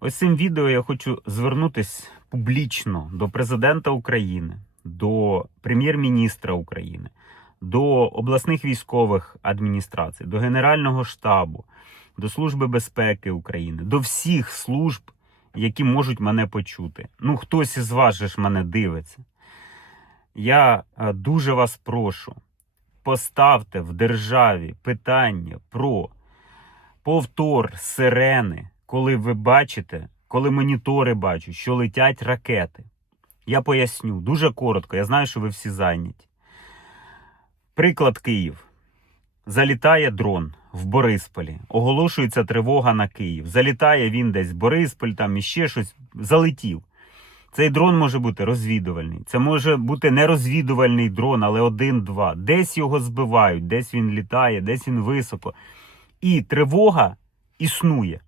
Ось цим відео я хочу звернутися публічно до президента України, до прем'єр-міністра України, до обласних військових адміністрацій, до Генерального штабу, до Служби безпеки України, до всіх служб, які можуть мене почути. Ну, хтось із вас же ж мене дивиться. Я е, дуже вас прошу, поставте в державі питання про повтор сирени, коли ви бачите, коли монітори бачать, що летять ракети. Я поясню дуже коротко, я знаю, що ви всі зайняті. Приклад Київ. Залітає дрон в Борисполі, оголошується тривога на Київ. Залітає він десь в Борисполь, там іще щось залетів. Цей дрон може бути розвідувальний. Це може бути не розвідувальний дрон, але один-два. Десь його збивають, десь він літає, десь він високо. І тривога існує.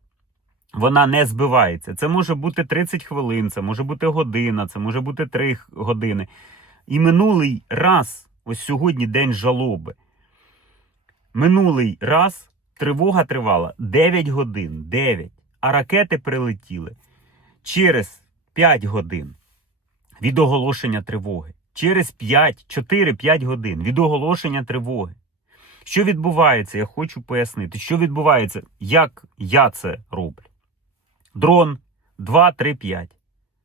Вона не збивається. Це може бути 30 хвилин, це може бути година, це може бути 3 години. І минулий раз, ось сьогодні день жалоби. Минулий раз тривога тривала 9 годин, 9, а ракети прилетіли через 5 годин від оголошення тривоги. Через 5, 4-5 годин від оголошення тривоги. Що відбувається, я хочу пояснити, що відбувається, як я це роблю. Дрон 2, 3, 5.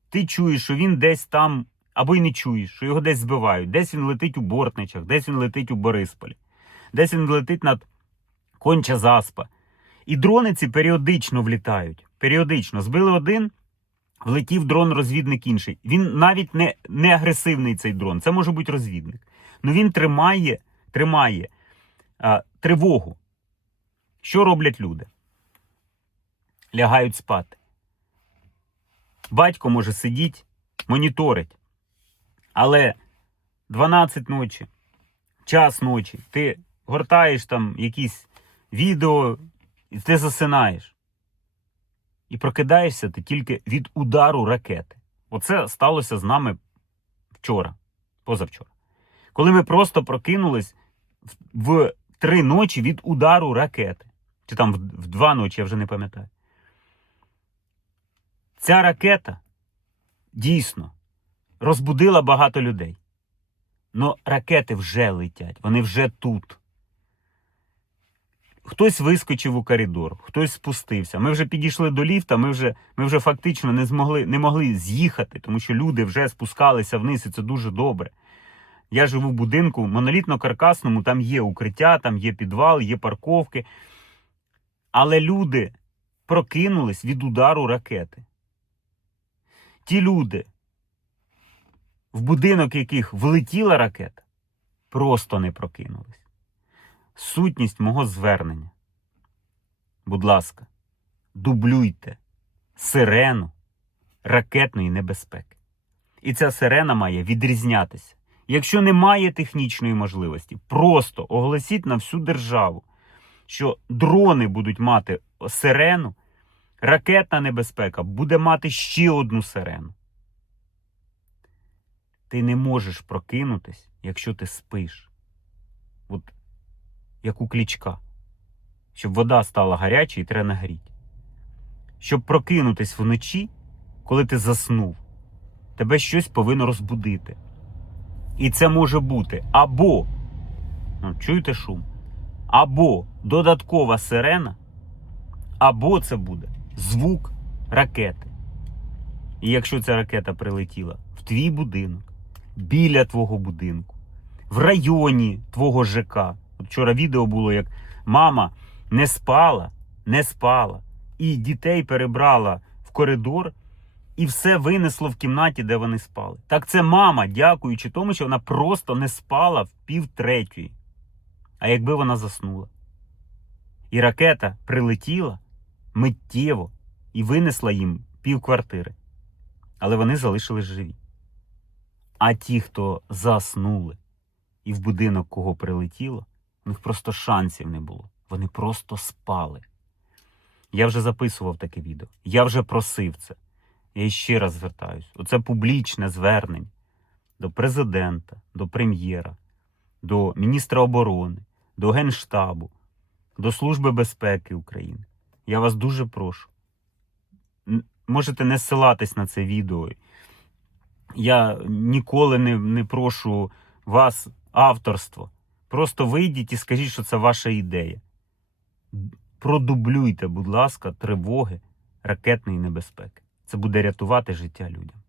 Ти чуєш, що він десь там, або й не чуєш, що його десь збивають. Десь він летить у Бортничах, десь він летить у Борисполі, десь він летить над Конча Заспа. І дрони ці періодично влітають. Періодично. Збили один, влетів дрон-розвідник інший. Він навіть не, не агресивний цей дрон, це може бути розвідник. Ну він тримає, тримає а, тривогу. Що роблять люди? Лягають спати. Батько може сидіти, моніторить. Але 12 ночі, час ночі, ти гортаєш там якісь відео, і ти засинаєш. І прокидаєшся ти тільки від удару ракети. Оце сталося з нами вчора, позавчора. Коли ми просто прокинулись в, три ночі від удару ракети. Чи там в два ночі, я вже не пам'ятаю. Ця ракета дійсно розбудила багато людей. Но ракети вже летять, вони вже тут. Хтось вискочив у коридор, хтось спустився. Ми вже підійшли до ліфта, ми вже, ми вже фактично не змогли, не могли з'їхати, тому що люди вже спускалися вниз, і це дуже добре. Я живу в будинку монолітно-каркасному, там є укриття, там є підвал, є парковки. Але люди прокинулись від удару ракети. Ті люди, в будинок яких влетіла ракета, просто не прокинулись. Сутність мого звернення. Будь ласка, дублюйте сирену ракетної небезпеки. І ця сирена має відрізнятися. Якщо немає технічної можливості, просто оголосіть на всю державу, що дрони будуть мати сирену, ракетна небезпека буде мати ще одну сирену. Ти не можеш прокинутись, якщо ти спиш. От як у клічка. Щоб вода стала гарячою і треба нагріти. Щоб прокинутись вночі, коли ти заснув, тебе щось повинно розбудити. І це може бути або, ну, чуєте шум, або додаткова сирена, або це буде звук ракети. І якщо ця ракета прилетіла в твій будинок, біля твого будинку, в районі твого ЖК. От вчора відео було, як мама не спала, не спала, і дітей перебрала в коридор, і все винесло в кімнаті, де вони спали. Так це мама, дякуючи тому, що вона просто не спала в пів. А якби вона заснула. І ракета прилетіла миттєво і винесла їм пів квартири. Але вони залишились живі. А ті, хто заснули, і в будинок кого прилетіло, у них просто шансів не було. Вони просто спали. Я вже записував таке відео. Я вже просив це. Я ще раз звертаюсь. Оце публічне звернення до президента, до прем'єра, до міністра оборони, до Генштабу, до Служби безпеки України. Я вас дуже прошу. Можете не ссилатись на це відео. Я ніколи не, не прошу вас авторство. Просто вийдіть і скажіть, що це ваша ідея. Продублюйте, будь ласка, тривоги ракетної небезпеки. Це буде рятувати життя людям.